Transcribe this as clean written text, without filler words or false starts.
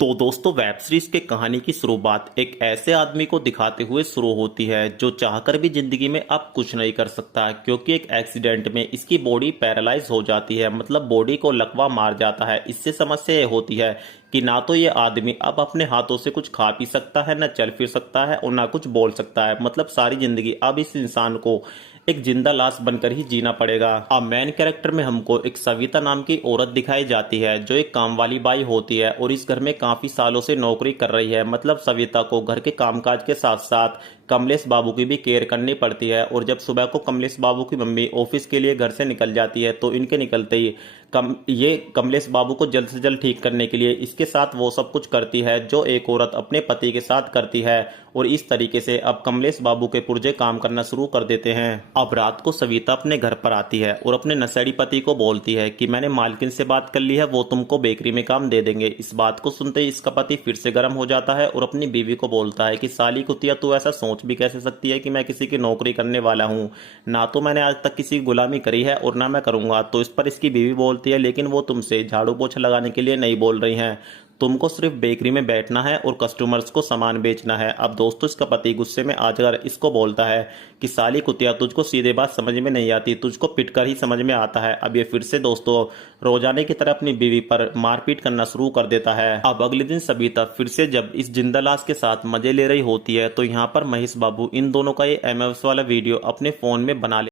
तो दोस्तों, web series के कहानी की शुरुआत एक ऐसे आदमी को दिखाते हुए शुरू होती है जो चाहकर भी जिंदगी में अब कुछ नहीं कर सकता, क्योंकि एक एक्सीडेंट में इसकी बॉडी पैरालाइज हो जाती है। मतलब बॉडी को लकवा मार जाता है। इससे समस्या ये होती है कि ना तो ये आदमी अब अपने हाथों से कुछ खा पी सकता है, ना चल फिर सकता है और ना कुछ बोल सकता है। मतलब सारी जिंदगी अब इस इंसान को एक जिंदा लाश बनकर ही जीना पड़ेगा। अब मेन कैरेक्टर में हमको एक सविता नाम की औरत दिखाई जाती है जो एक काम वाली बाई होती है और इस घर में काफी सालों से नौकरी कर रही है। मतलब सविता को घर के कामकाज के साथ साथ कमलेश बाबू की भी केयर करनी पड़ती है। और जब सुबह को कमलेश बाबू की मम्मी ऑफिस के लिए घर से निकल जाती है तो इनके निकलते ही ये कमलेश बाबू को जल्द से जल्द ठीक करने के लिए इसके साथ वो सब कुछ करती है जो एक औरत अपने पति के साथ करती है। और इस तरीके से अब कमलेश बाबू के पुर्जे काम करना शुरू कर देते हैं। अब रात को सविता अपने घर पर आती है और अपने नशेड़ी पति को बोलती है कि मैंने मालकिन से बात कर ली है, वो तुमको बेकरी में काम दे देंगे। इस बात को सुनते ही इसका पति फिर से गर्म हो जाता है और अपनी बीवी को बोलता है कि साली कुतिया, तू ऐसा सोच भी कैसे सकती है कि मैं किसी की नौकरी करने वाला हूँ? ना तो मैंने आज तक किसी की गुलामी करी है और ना मैं करूंगा। तो इस पर इसकी बीवी बोलती है, लेकिन वो तुमसे झाड़ू पोछा लगाने के लिए नहीं बोल रही हैं, तुमको सिर्फ बेकरी में बैठना है और कस्टमर्स को सामान बेचना है। अब दोस्तों, इसका पति गुस्से में आकर इसको बोलता है कि साली कुतिया, तुझको सीधे बात समझ में नहीं आती, तुझको पिटकर ही समझ में आता है। अब ये फिर से दोस्तों रोजाने की तरह अपनी बीवी पर मारपीट करना शुरू कर देता है। अब अगले दिन सविता फिर से जब इस जिंदा लाश के साथ मजे ले रही होती है तो यहाँ पर महेश बाबू इन दोनों का ये एमएस वाला वीडियो अपने फोन में बना